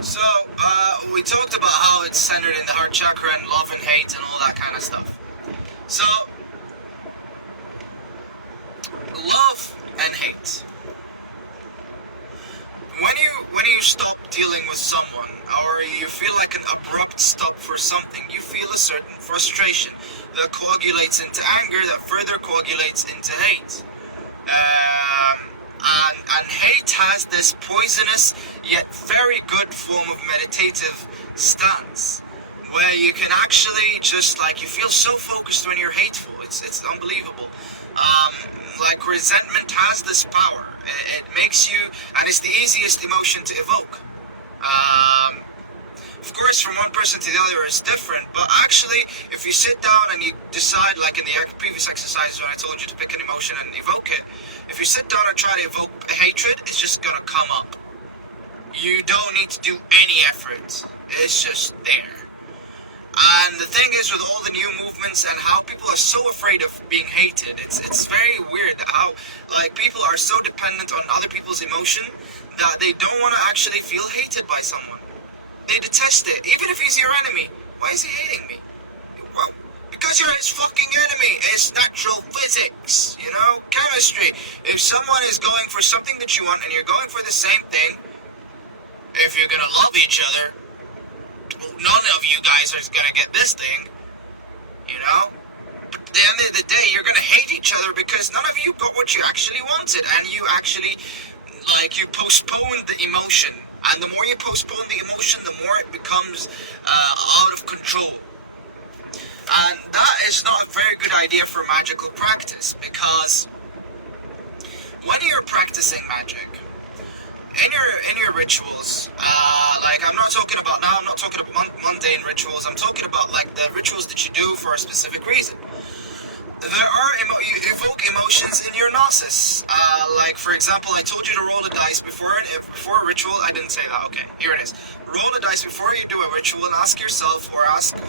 So, we talked about how it's centered in the heart chakra and love and hate and all that kind of stuff. So, love and hate. When you stop dealing with someone, or you feel like an abrupt stop for something, you feel a certain frustration that coagulates into anger, that further coagulates into hate. And hate has this poisonous yet very good form of meditative stance, where you can actually just like, you feel so focused when you're hateful. It's unbelievable. Like resentment has this power. It makes you, and it's the easiest emotion to evoke. Of course, from one person to the other is different, but actually, if you sit down and you decide, like in the previous exercises when I told you to pick an emotion and evoke it, if you sit down and try to evoke hatred, it's just gonna come up. You don't need to do any effort. It's just there. And the thing is, with all the new movements and how people are so afraid of being hated, it's very weird how like people are so dependent on other people's emotion that they don't want to actually feel hated by someone. They detest it, even if he's your enemy. Why is he hating me? Well, because you're his fucking enemy. It's natural physics, you know, chemistry. If someone is going for something that you want and you're going for the same thing, if you're gonna love each other, none of you guys are gonna get this thing, you know? But at the end of the day, you're gonna hate each other because none of you got what you actually wanted, and you actually, like, you postponed the emotion. And the more you postpone the emotion, the more it becomes out of control. And that is not a very good idea for magical practice, because when you're practicing magic, in your rituals, like I'm not talking about mundane rituals. I'm talking about like the rituals that you do for a specific reason. You evoke emotions in your gnosis. Like for example, I told you to roll a dice before a ritual. I didn't say that. Okay, here it is. Roll a dice before you do a ritual and ask yourself, or ask the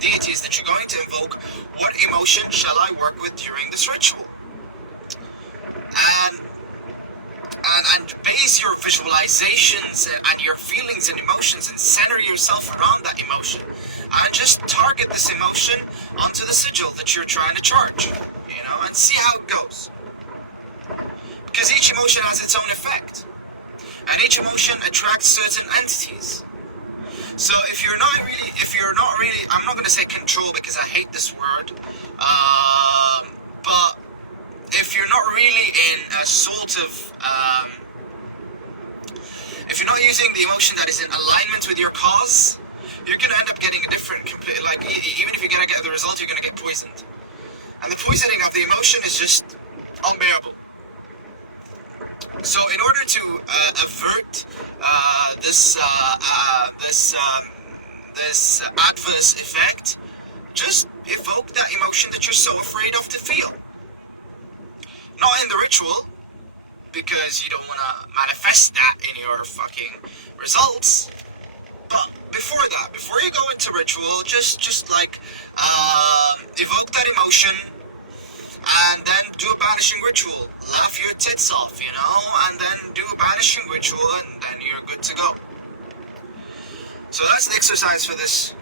deities that you're going to invoke, what emotion shall I work with during this ritual? And base your visualizations and your feelings and emotions and center yourself around that emotion. And just target this emotion onto the sigil that you're trying to charge, you know, and see how it goes. Because each emotion has its own effect. And each emotion attracts certain entities. So if you're not really, I'm not going to say control because I hate this word, but if you're not really in a sort of, if you're not using the emotion that is in alignment with your cause, you're going to end up getting a different, like, even if you're going to get the result, you're going to get poisoned. And the poisoning of the emotion is just unbearable. So in order to avert this adverse effect, just evoke that emotion that you're so afraid of to feel. Not in the ritual, because you don't want to manifest that in your fucking results. But before that, before you go into ritual, just like evoke that emotion, and then do a banishing ritual. Laugh your tits off, you know, and then do a banishing ritual, and then you're good to go. So that's the exercise for this.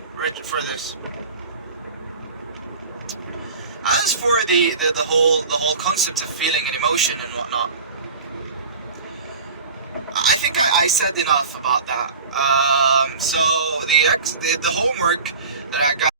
As for the whole concept of feeling and emotion and whatnot, I think I said enough about that. So the homework that I got.